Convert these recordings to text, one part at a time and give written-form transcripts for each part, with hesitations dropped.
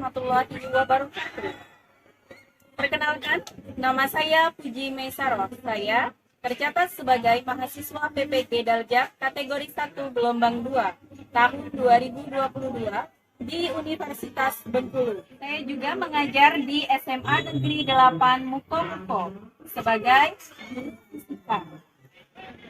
warahmatullahi wabarakatuh. Perkenalkan, nama saya Puji Meisarok. Saya tercatat sebagai mahasiswa PPG Daljak kategori 1 gelombang 2 tahun 2022 di Universitas Bengkulu. Saya juga mengajar di SMA Negeri 8 Muko sebagai guru fisika.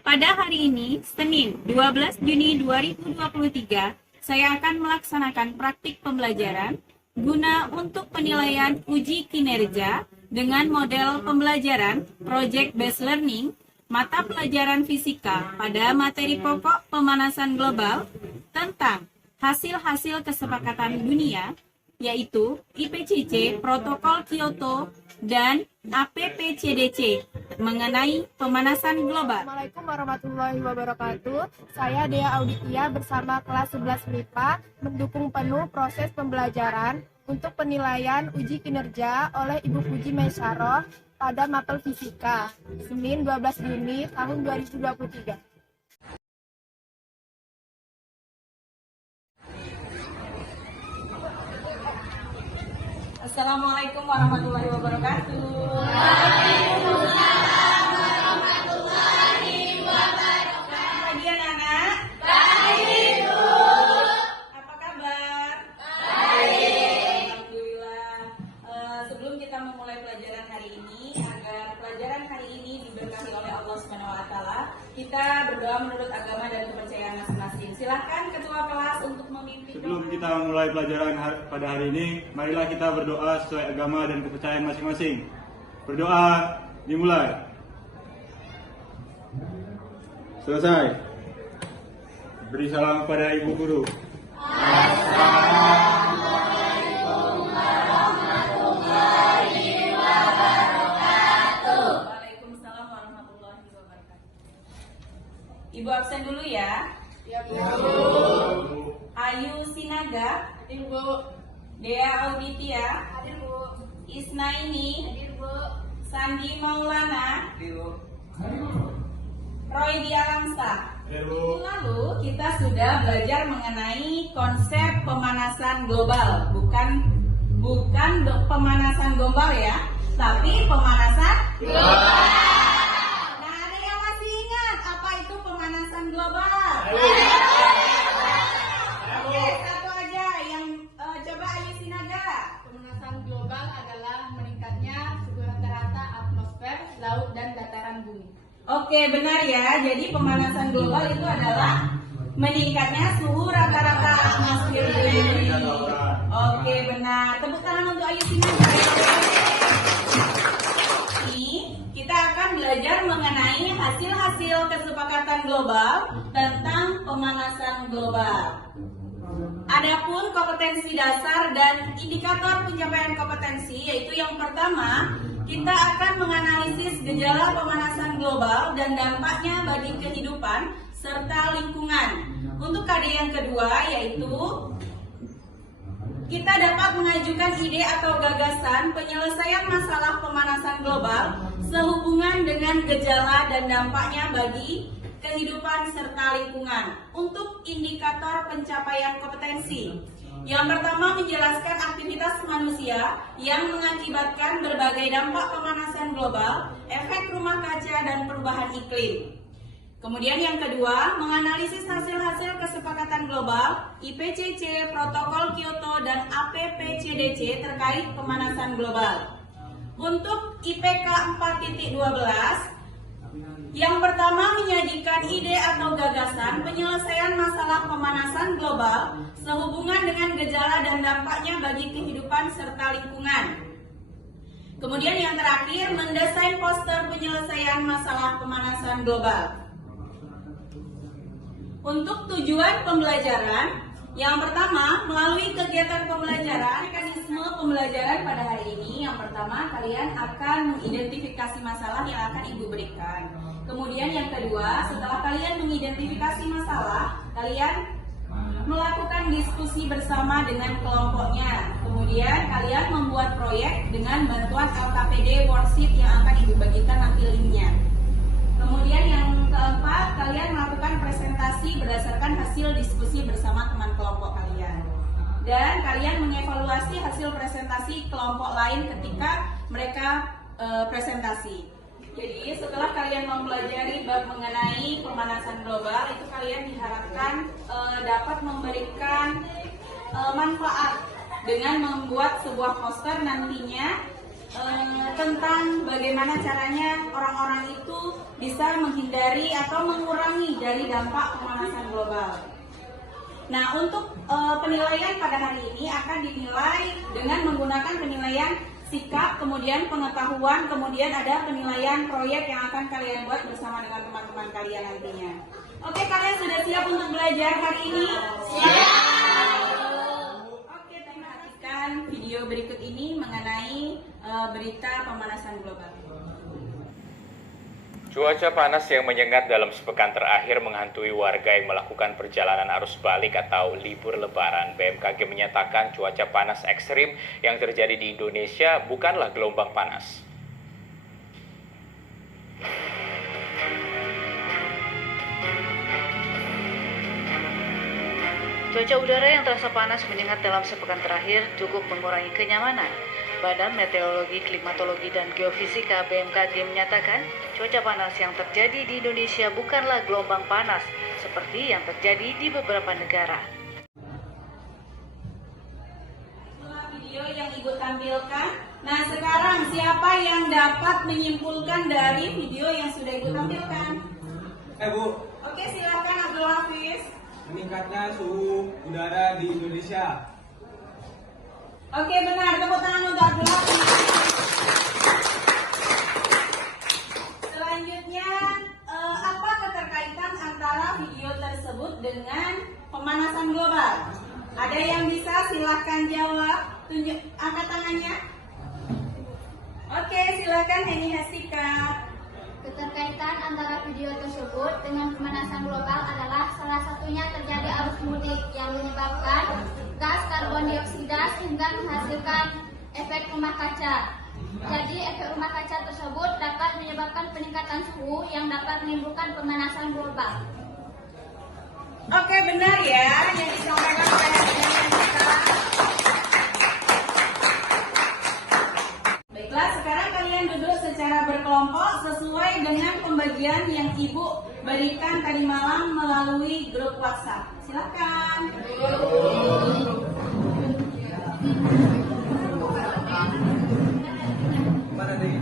Pada hari ini, Senin 12 Juni 2023, saya akan melaksanakan praktik pembelajaran guna untuk penilaian uji kinerja dengan model pembelajaran Project Based Learning mata pelajaran fisika pada materi pokok pemanasan global tentang hasil-hasil kesepakatan dunia, yaitu IPCC, Protokol Kyoto, dan APPCDC mengenai pemanasan global. Assalamualaikum warahmatullahi wabarakatuh. Saya Dea Auditia bersama kelas 11 MIPA mendukung penuh proses pembelajaran untuk penilaian uji kinerja oleh Ibu Puji Meisarok pada mapel fisika, Senin 12 Juni tahun 2023. Assalamualaikum warahmatullahi wabarakatuh. Pagi anak-anak. Baik, Bu. Apa kabar? Baik. Alhamdulillah. Sebelum kita memulai pelajaran hari ini, agar pelajaran hari ini diberkahi oleh Allah SWT, kita berdoa menurut agama dan kepercayaan masing-masing. Silakan ketua kelas untuk memimpin. Sebelum kita mulai pelajaran pada hari ini, marilah kita berdoa sesuai agama dan kepercayaan masing-masing. Berdoa dimulai. Selesai. Beri salam kepada Ibu Guru. Waalaikumsalam warahmatullahi wabarakatuh. Ibu absen dulu ya. Ya, Bu. Ayu Sinaga, Hadir, Bu. Dea Auditia, Hadir, Bu. Isnaini, Hadir, Bu. Sandi Maulana, Roy Dialamsa. Lalu kita sudah belajar mengenai konsep pemanasan global, bukan pemanasan global ya, tapi pemanasan global. Nah, ada yang masih ingat apa itu pemanasan global? Oke, satu aja yang coba Ayu Sinaga. Pemanasan global adalah meningkatnya suhu rata-rata atmosfer, laut, dan dataran bumi. Oke, benar ya. Jadi pemanasan global itu adalah meningkatnya suhu rata-rata atmosfer bumi. Oke, benar. Tepuk tangan untuk Ayu Sinaga. Ini kita akan belajar mengenai hasil-hasil kesepakatan global tentang pemanasan global. Adapun kompetensi dasar dan indikator pencapaian kompetensi, yaitu yang pertama, kita akan menganalisis gejala pemanasan global dan dampaknya bagi kehidupan serta lingkungan. Untuk KD yang kedua, yaitu kita dapat mengajukan ide atau gagasan penyelesaian masalah pemanasan global sehubungan dengan gejala dan dampaknya bagi kehidupan serta lingkungan. Untuk indikator pencapaian kompetensi, yang pertama menjelaskan aktivitas manusia yang mengakibatkan berbagai dampak pemanasan global, efek rumah kaca, dan perubahan iklim. Kemudian yang kedua, menganalisis hasil-hasil kesepakatan global, IPCC, Protokol Kyoto, dan APPCDC terkait pemanasan global. Untuk IPK 4.12, yang pertama menyajikan ide atau gagasan penyelesaian masalah pemanasan global sehubungan dengan gejala dan dampaknya bagi kehidupan serta lingkungan. Kemudian yang terakhir, mendesain poster penyelesaian masalah pemanasan global. Untuk tujuan pembelajaran, yang pertama, melalui kegiatan pembelajaran, mekanisme pembelajaran pada hari ini, yang pertama, kalian akan mengidentifikasi masalah yang akan Ibu berikan. Kemudian yang kedua, setelah kalian mengidentifikasi masalah, kalian melakukan diskusi bersama dengan kelompoknya. Kemudian kalian membuat proyek dengan bantuan LKPD worksheet yang akan Ibu bagikan nanti linknya. Kemudian yang keempat, kalian melakukan presentasi berdasarkan hasil diskusi bersama teman kelompok kalian. dan kalian mengevaluasi hasil presentasi kelompok lain ketika mereka presentasi. Jadi setelah kalian mempelajari bab mengenai pemanasan global, itu kalian diharapkan dapat memberikan manfaat dengan membuat sebuah poster nantinya tentang bagaimana caranya orang-orang itu bisa menghindari atau mengurangi dari dampak pemanasan global. Nah, untuk penilaian pada hari ini akan dinilai dengan menggunakan penilaian sikap, kemudian pengetahuan, kemudian ada penilaian proyek yang akan kalian buat bersama dengan teman-teman kalian nantinya. Oke, kalian sudah siap untuk belajar hari ini? Siap! Oke, perhatikan video berikut ini mengenai berita pemanasan global. Cuaca panas yang menyengat dalam sepekan terakhir menghantui warga yang melakukan perjalanan arus balik atau libur lebaran. BMKG menyatakan cuaca panas ekstrim yang terjadi di Indonesia bukanlah gelombang panas. Cuaca udara yang terasa panas menyengat dalam sepekan terakhir cukup mengurangi kenyamanan. Badan Meteorologi, Klimatologi, dan Geofisika BMKG menyatakan cuaca panas yang terjadi di Indonesia bukanlah gelombang panas seperti yang terjadi di beberapa negara. Itulah video yang Ibu tampilkan. Nah, sekarang siapa yang dapat menyimpulkan dari video yang sudah Ibu tampilkan? Bu, Oke, silakan Abdul Hafiz. meningkatnya suhu udara di Indonesia. Oke, benar. Tepuk tangan untuk Abdul Hafiz. Selanjutnya, apa keterkaitan antara video tersebut dengan pemanasan global? Ada yang bisa? Silahkan jawab. Tunjuk, angkat tangannya. Oke, silakan Heni Hasika. Keterkaitan antara video tersebut dengan pemanasan global adalah salah satunya terjadi arus mudik yang menyebabkan gas karbon dioksida sehingga menghasilkan efek rumah kaca. Jadi efek rumah kaca tersebut dapat menyebabkan peningkatan suhu yang dapat menimbulkan pemanasan global. Oke, benar ya yang disampaikan oleh Heni Hasika. Baiklah, sekarang kalian duduk secara berkelompok sesuai dengan pembagian yang Ibu berikan tadi malam melalui grup WhatsApp. Silakan. Mana nih?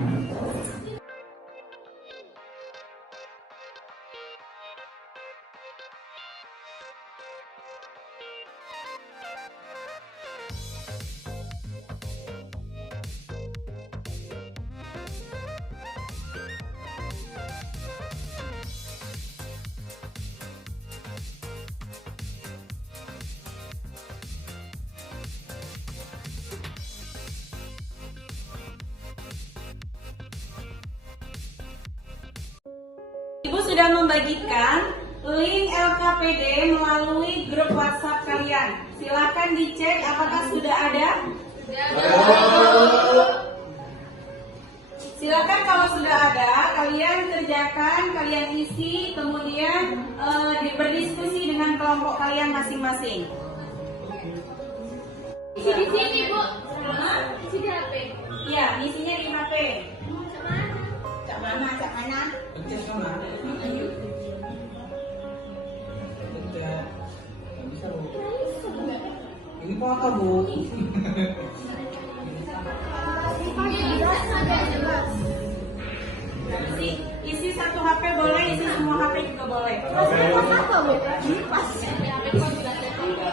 Ibu sudah membagikan link LKPD melalui grup WhatsApp kalian. Silakan dicek apakah sudah ada. Silakan kalau sudah ada, kalian kerjakan, kalian isi, kemudian berdiskusi dengan kelompok kalian masing-masing. Isi di sini, Bu. Hah? Isi di HP. Iya, isinya di HP. Cak mana? Cak mana? Pencet mana? Pencet. Nggak bisa, Bu. Ini foto, Bu. Isi satu HP boleh, isi semua HP juga boleh.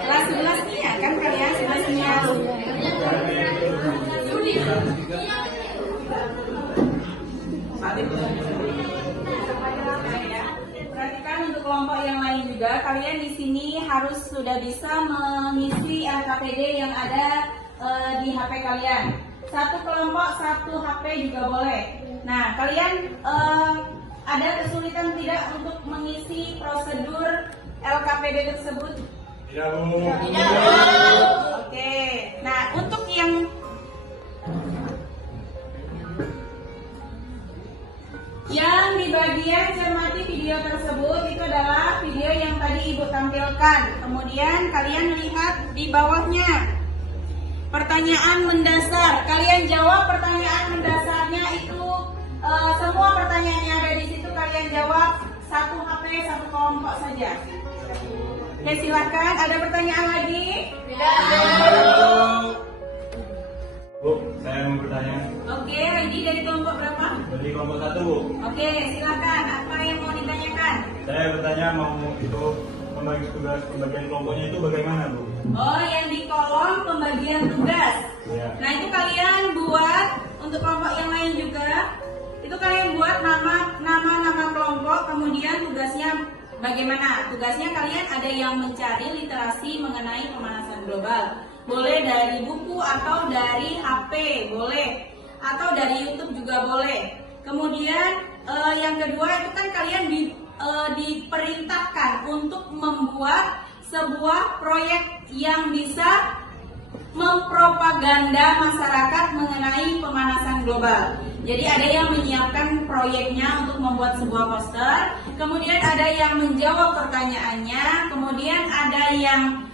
Kelas 11 nih ya, kan kalian 11 nih ya. Perhatikan untuk kelompok yang lain juga, kalian di sini harus sudah bisa mengisi LKPD yang ada di HP kalian. Satu kelompok, satu HP juga boleh. Nah, kalian ada kesulitan tidak untuk mengisi prosedur LKPD tersebut? Tidak, Bu. Oke. Nah, untuk yang di bagian cermati video tersebut, itu adalah video yang tadi Ibu tampilkan. Kemudian kalian lihat di bawahnya. pertanyaan mendasar. Kalian jawab pertanyaan mendasarnya itu semua pertanyaan yang ada di situ kalian jawab satu HP satu kelompok saja. Oke, silakan. Ada pertanyaan lagi? Bu, saya mau bertanya. Oke, Heidi dari kelompok berapa? Dari kelompok 1, Bu. Oke, silakan. Apa yang mau ditanyakan? Saya bertanya mau itu membagi tugas pembagian kelompoknya itu bagaimana, Bu? Oh, yang di kolom pembagian tugas. Ya. Nah, itu kalian buat untuk kelompok yang lain juga. Itu kalian buat nama kelompok, kemudian tugasnya bagaimana? Tugasnya kalian ada yang mencari literasi mengenai pemanasan global. Boleh dari buku atau dari HP, boleh. Atau dari YouTube juga boleh. Kemudian yang kedua itu kan kalian diperintahkan untuk membuat sebuah proyek yang bisa mempropaganda masyarakat mengenai pemanasan global. Jadi ada yang menyiapkan proyeknya untuk membuat sebuah poster, kemudian ada yang menjawab pertanyaannya, kemudian ada yang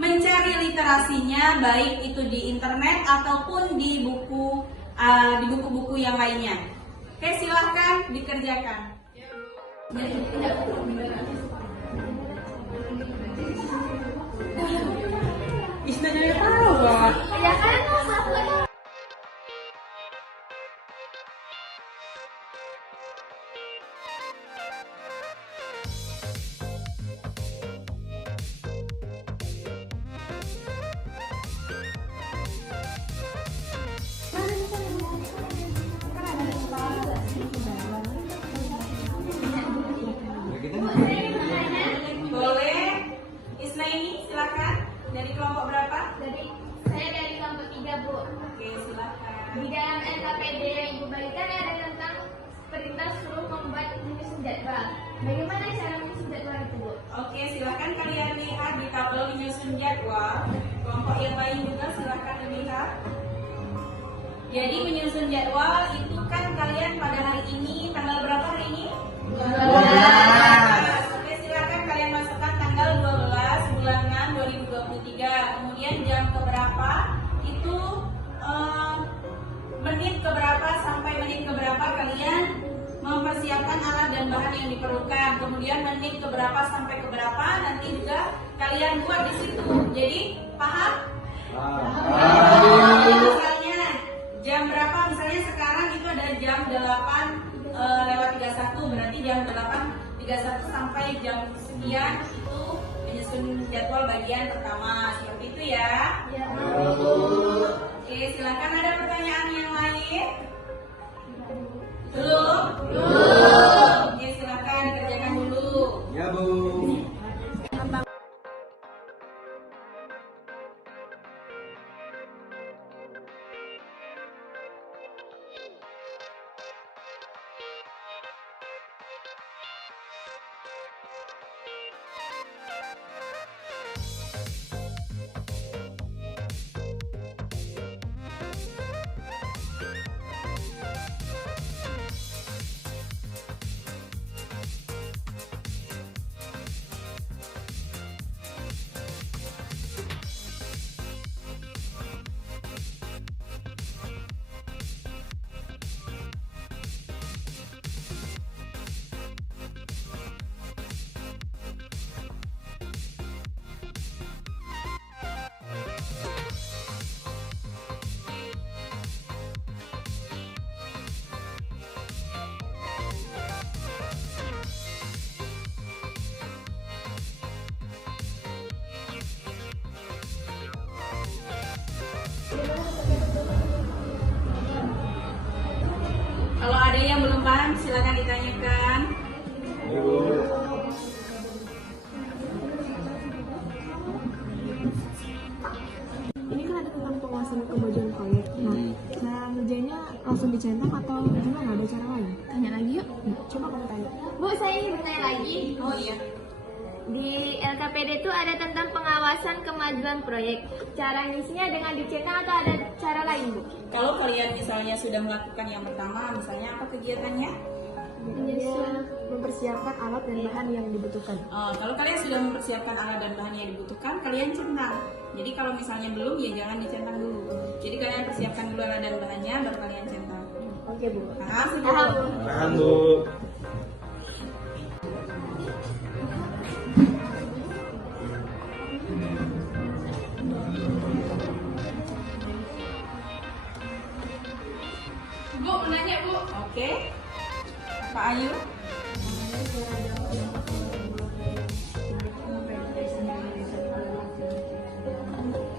mencari literasinya baik itu di internet ataupun di buku-buku yang lainnya. Oke, silahkan dikerjakan. Istilahnya tahu, Pak. Ya kan, satu. Boleh. Isnaini, silakan. Dari kelompok berapa? Saya dari kelompok 3, Bu. Oke, silakan. Di dalam LKPD yang Ibu bagikan ada tentang perintah suruh membuat menyusun jadwal. Bagaimana cara menyusun jadwal itu, Bu? Oke, silakan kalian lihat di tabel menyusun jadwal. Kelompok yang lain juga silakan dilihat. Jadi menyusun jadwal itu kan kalian pada hari ini, tanggal berapa hari ini? 12. Oke, silakan kalian masukkan tanggal 12 bulan 6 2023. Kemudian jam keberapa? Itu menit keberapa sampai menit keberapa kalian mempersiapkan alat dan bahan yang diperlukan. Kemudian menit keberapa sampai keberapa nanti juga kalian buat di situ. Jadi paham? Misalnya jam berapa? Misalnya sekarang itu ada jam 8:31, berarti jam 8:31 sampai jam sekian itu menyusun jadwal bagian pertama. Seperti itu ya. Oke, silakan. Ada pertanyaan yang lain? Belum? Oke, silakan dikerjakan dulu. Ya, Bu. Kalau ada yang belum paham, silakan ditanyakan. Ini kan ada tentang penguasaan kemajuan proyek. Nah, cara ngerjainnya langsung dicetak atau gimana? Ada cara lain? Tanya lagi yuk. Coba kamu tanya. Bu, saya ingin bertanya lagi. Oh iya. Di LKPD itu ada tentang pengawasan kemajuan proyek. Cara ngisinya dengan dicetak atau ada cara lain, Bu? Kalau kalian misalnya sudah melakukan yang pertama, misalnya apa kegiatannya? Mempersiapkan alat dan bahan yang dibutuhkan. Kalau kalian sudah mempersiapkan alat dan bahan yang dibutuhkan, kalian centang. Jadi kalau misalnya belum, ya jangan dicentang dulu. Jadi kalian persiapkan dulu alat dan bahannya, baru kalian centang. Oke, Bu. Makasih, Bu. Paham, Bu. Bu, mau nanya, Bu. Oke. Pak Ayu.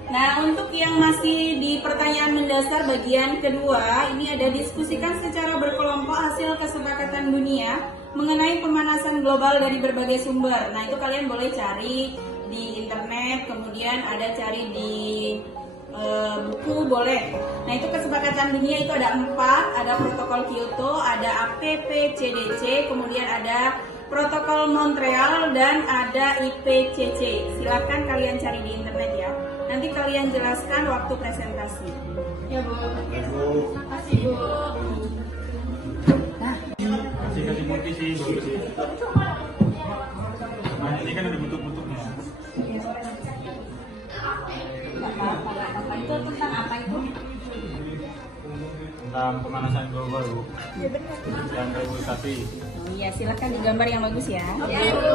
Nah, untuk yang masih di pertanyaan mendasar bagian kedua, ini ada diskusikan secara berkelompok hasil kesepakatan dunia mengenai pemanasan global dari berbagai sumber. Nah, itu kalian boleh cari di internet, kemudian ada cari di buku boleh. Nah, itu kesepakatan dunia itu ada 4, ada protokol Kyoto, ada APPCDC, kemudian ada protokol Montreal, dan ada IPCC. Silakan kalian cari di internet ya. Nanti kalian jelaskan waktu presentasi. Ya, Bu. Makasih, Bu. Kasih motif sih, bagus sih. Nah, ini kan ada bentuk-bentuknya. Apa itu, tentang apa itu? Tentang pemanasan global, Bu. Ya, benar. Yang reboisasi. Oh iya, silakan digambar yang bagus ya. Oke, Bu.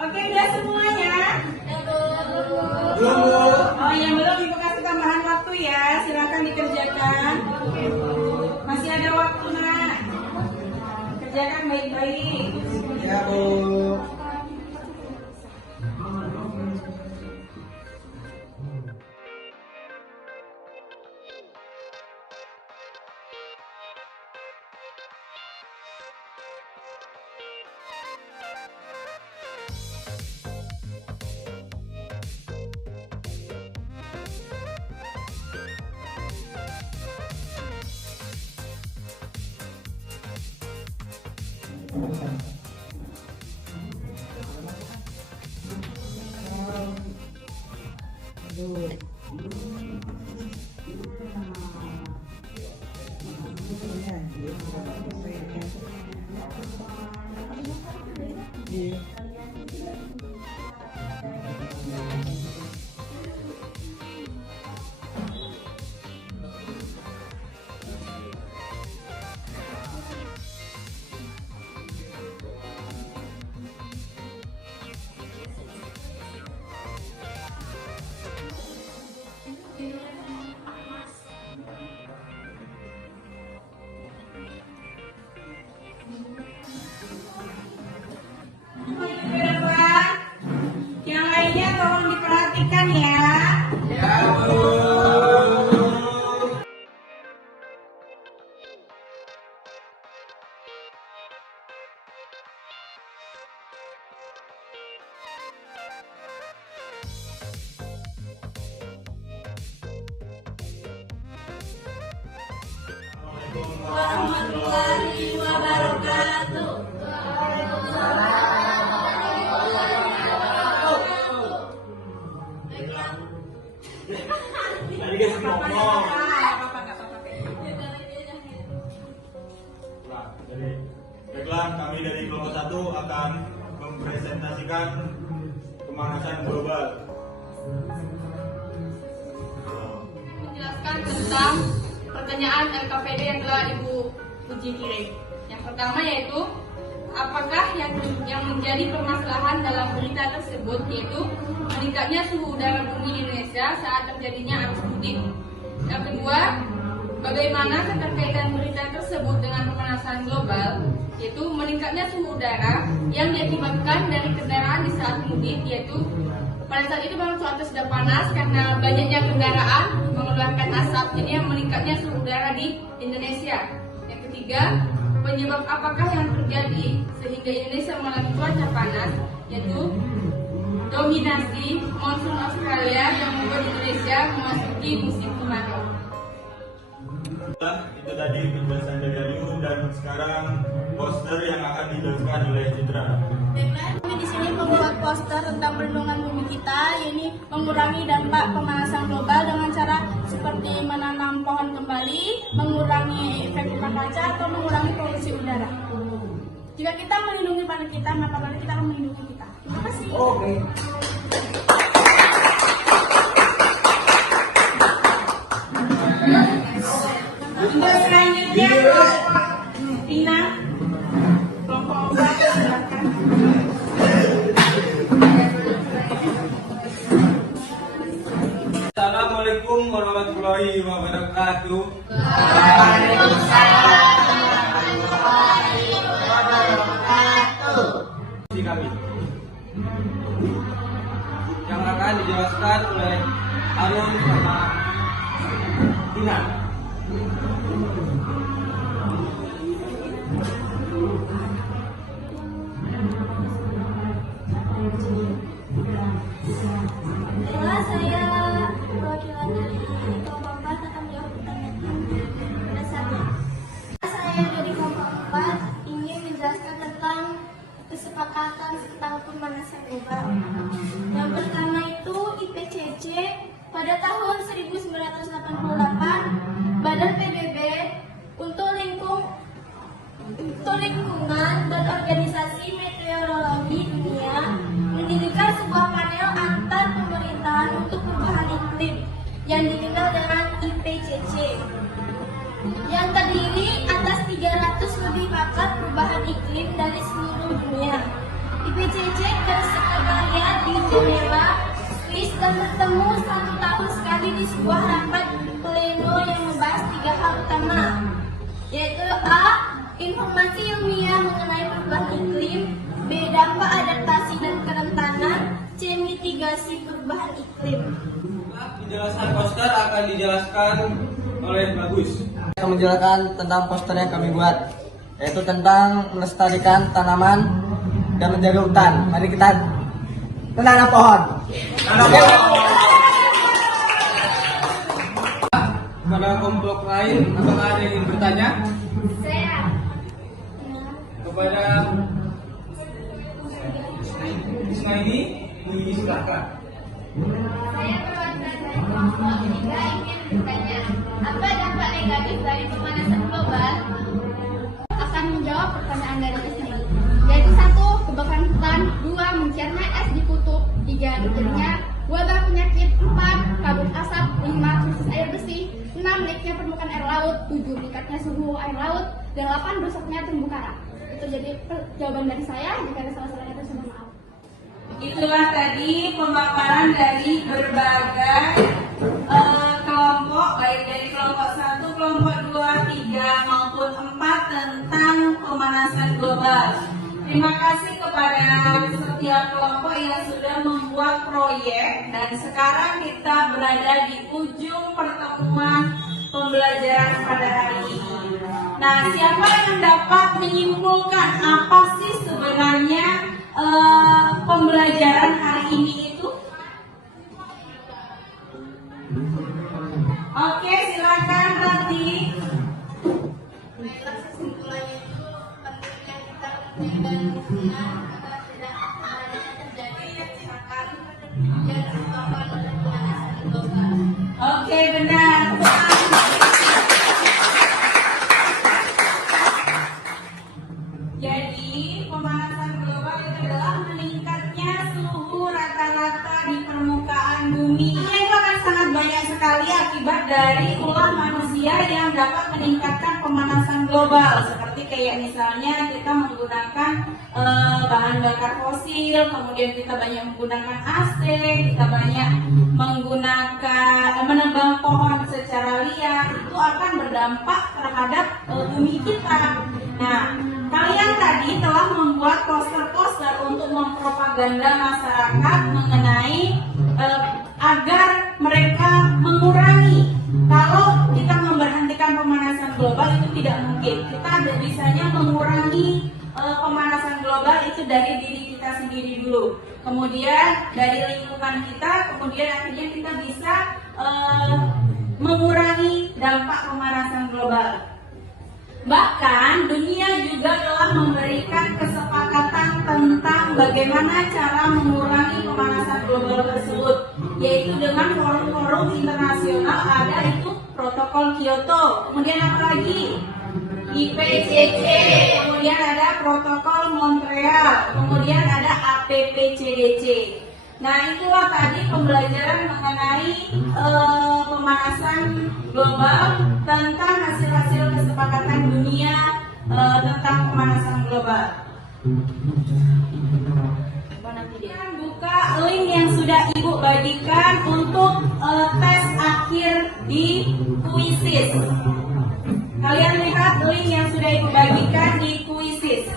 Oke, udah semuanya? Belum, Bu. Oh, yang belum Ibu kasih tambahan waktu ya. Silakan dikerjakan. Masih ada waktu, Nak. Kerjakan baik-baik. Ya, Bu. Yang lainnya tolong diperhatikan ya. Ya, Bu. Warahmatullahi wabarakatuh. wabarakatuh. Tadi guys ngomong. Baiklah, kami dari kelompok 1 akan mempresentasikan pemanasan global. Menjelaskan tentang pertanyaan LKPD yang telah Ibu uji kirim. Yang pertama yaitu apakah yang menjadi permasalahan dalam berita tersebut yaitu meningkatnya suhu udara bumi di Indonesia saat terjadinya arus mudik. Yang kedua, bagaimana keterkaitan berita tersebut dengan pemanasan global, yaitu meningkatnya suhu udara yang diakibatkan dari kendaraan di saat mudik, yaitu pada saat itu memang cuaca sudah panas karena banyaknya kendaraan mengeluarkan asap, jadi meningkatnya suhu udara di Indonesia. Yang ketiga, penyebab apakah yang terjadi sehingga Indonesia mengalami cuaca panas, yaitu dominasi monsun Australia yang membuat Indonesia memasuki musim kemarau. Itu tadi penjelasan dari Aliu, dan sekarang poster yang akan dijelaskan oleh Citra. Kami di sini membuat poster tentang perlindungan bumi kita, ini mengurangi dampak pemanasan global dengan cara seperti menanam pohon kembali, mengurangi efek rumah kaca, atau mengurangi polusi udara. Jika kita melindungi planet kita, maka planet kita akan melindungi kita. Terima kasih. Untuk selanjutnya, Tina, kelompok 4, silakan. Assalamualaikum warahmatullahi wabarakatuh. Di kami yang akan dijelaskan oleh Arun sama Tina. Baiklah, saya perwakilan dari kelompok 4 akan menjawab pertanyaan dasarnya. Saya dari kelompok 4 ingin menjelaskan tentang kesepakatan tentang pemanasan global. Yang pertama itu IPCC pada tahun 1988, Badan PBB untuk lingkungan dan organisasi meteorologi dunia mendirikan sebuah panel antar pemerintahan untuk perubahan iklim yang dikenal dengan IPCC, yang terdiri atas 300 lebih pakar perubahan iklim dari seluruh dunia. IPCC bersekretariat di Jenewa, Swiss, dan bertemu 1 tahun sekali di sebuah rapat pleno yang membahas 3 hal utama, yaitu A. Informasi ilmiah mengenai perubahan iklim, B. Dampak adaptasi dan kerentanan, C. Mitigasi perubahan iklim. Penjelasan poster akan dijelaskan oleh Bagus. Saya akan menjelaskan tentang poster yang kami buat, yaitu tentang melestarikan tanaman dan menjaga hutan. Mari kita menanam pohon. Pada kelompok lain, apakah ada yang ingin bertanya? Saya. Kepada Ismaili, silakan. Saya perwakilan dari kelompok 3 ingin bertanya, apa dampak negatif dari pemanasan global? Akan menjawab pertanyaan dari Ismail, yaitu 1. Kebakaran hutan, 2. Mencairnya es di kutub, 3. Terjadinya wabah penyakit, 4. Kabut asap, 5. Krisis air bersih, 6. Naiknya permukaan air laut, 7. Meningkatnya suhu air laut, dan 8. Rusaknya terumbu karang. Itu jadi jawaban dari saya. Jika ada salah-salahnya, saya mohon maaf. Itulah tadi pemaparan dari berbagai kelompok, baik dari kelompok 1, kelompok 2, 3, maupun 4 tentang pemanasan global. Terima kasih kepada setiap kelompok yang sudah membuat proyek, dan sekarang kita berada di ujung pertemuan pembelajaran pada hari ini. Nah, siapa yang dapat menyimpulkan apa sih sebenarnya pembelajaran hari ini itu? Oke, silakan Rati. Baiklah, kesimpulannya itu pentingnya kita dan lingkungan agar tidak kembali terjadi kerusakan dan disebabkan oleh pemanasan global. Oke, benar. Jadi, pemanasan global itu adalah meningkatnya suhu rata-rata di permukaan bumi. Itu akan sangat banyak sekali akibat dari ulah manusia yang dapat meningkatkan pemanasan global. Seperti kayak misalnya kita menggunakan bahan bakar fosil, kemudian kita banyak menggunakan AC, kita banyak menggunakan menebang pohon secara liar, itu akan berdampak terhadap bumi kita. Nah, kalian tadi telah membuat poster-poster untuk mempropaganda masyarakat mengenai agar mereka mengurangi. Kalau kita memberhentikan pemanasan global itu tidak mungkin. Kita bisanya mengurangi pemanasan global itu dari diri kita sendiri dulu. Kemudian dari lingkungan kita, kemudian akhirnya kita bisa mengurangi dampak pemanasan global. Bahkan dunia juga telah memberikan kesepakatan tentang bagaimana cara mengurangi pemanasan global tersebut, yaitu dengan forum-forum internasional. Ada itu Protokol Kyoto, kemudian apa lagi? IPCC, kemudian ada Protokol Montreal, kemudian ada APPCDC. Nah, itulah tadi pembelajaran mengenai pemanasan global tentang hasil-hasil kesepakatan dunia tentang pemanasan global. Buka link yang sudah Ibu bagikan untuk tes akhir di Quizzes. Kalian lihat link yang sudah Ibu bagikan di Quizzes.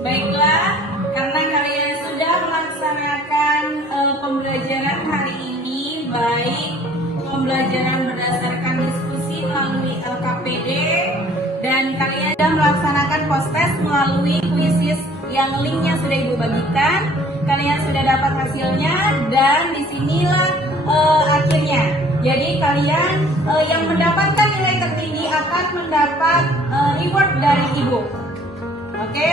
Baiklah, karena kalian sudah melaksanakan pembelajaran hari ini, baik pembelajaran berdasarkan diskusi melalui LKPD, dan kalian sudah melaksanakan post-test melalui Quizzes yang linknya sudah Ibu bagikan. Kalian sudah dapat hasilnya, dan disinilah akhirnya. Jadi kalian yang mendapatkan nilai tertinggi akan mendapat reward dari Ibu. Oke.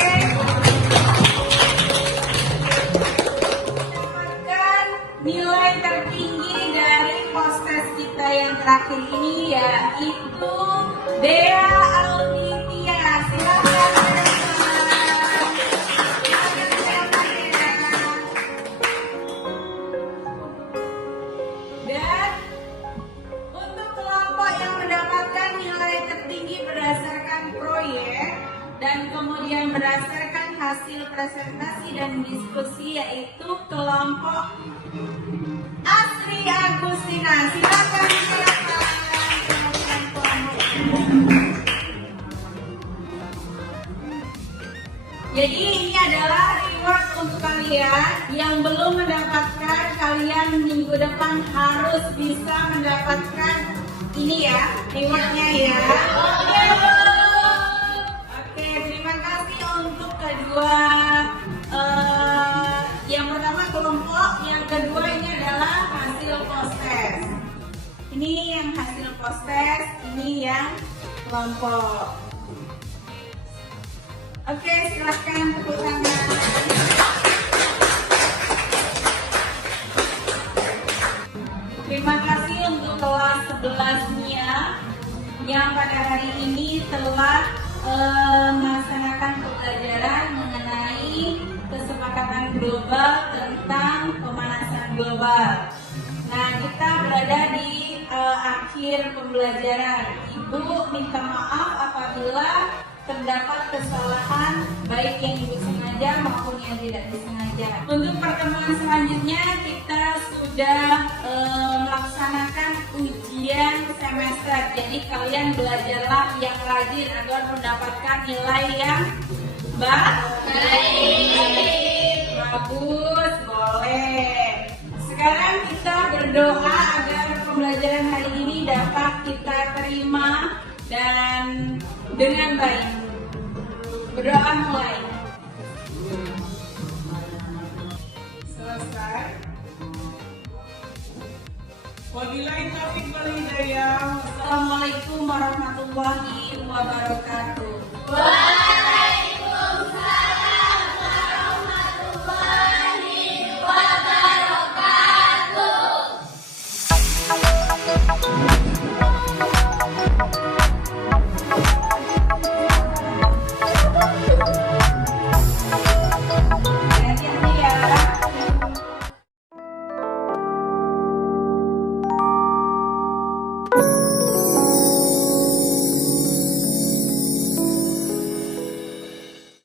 Mendapatkan nilai tertinggi dari post-test kita yang terakhir ini yaitu Dea Auditia. Silakan. Dan untuk kelompok yang mendapatkan nilai tertinggi berdasarkan proyek dan kemudian berdasarkan hasil presentasi dan diskusi yaitu kelompok Asri Agustina. Silakan. Jadi ini adalah reward untuk kalian yang belum mendapatkan. Kalian minggu depan harus bisa mendapatkan ini ya, rewardnya ya. Oke, terima kasih untuk kedua. Yang pertama kelompok, yang kedua ini adalah hasil post-test. Ini yang hasil post-test, ini yang kelompok. Oke, silakan tepuk tangan. Terima kasih untuk kelas 11-nya yang pada hari ini telah melaksanakan pembelajaran mengenai kesepakatan global tentang pemanasan global. Nah, kita berada di akhir pembelajaran. Ibu minta maaf apabila terdapat kesalahan baik yang Ibu sengaja maupun maaf ya tidak disengaja. Untuk pertemuan selanjutnya kita sudah melaksanakan ujian semester. Jadi kalian belajarlah yang rajin agar mendapatkan nilai yang baik. Bagus, boleh. Sekarang kita berdoa agar pembelajaran hari ini dapat kita terima dan dengan baik. Berdoa mulai. Selesai. Wabillahi taufiq wal hidayah. Assalamualaikum warahmatullahi wabarakatuh.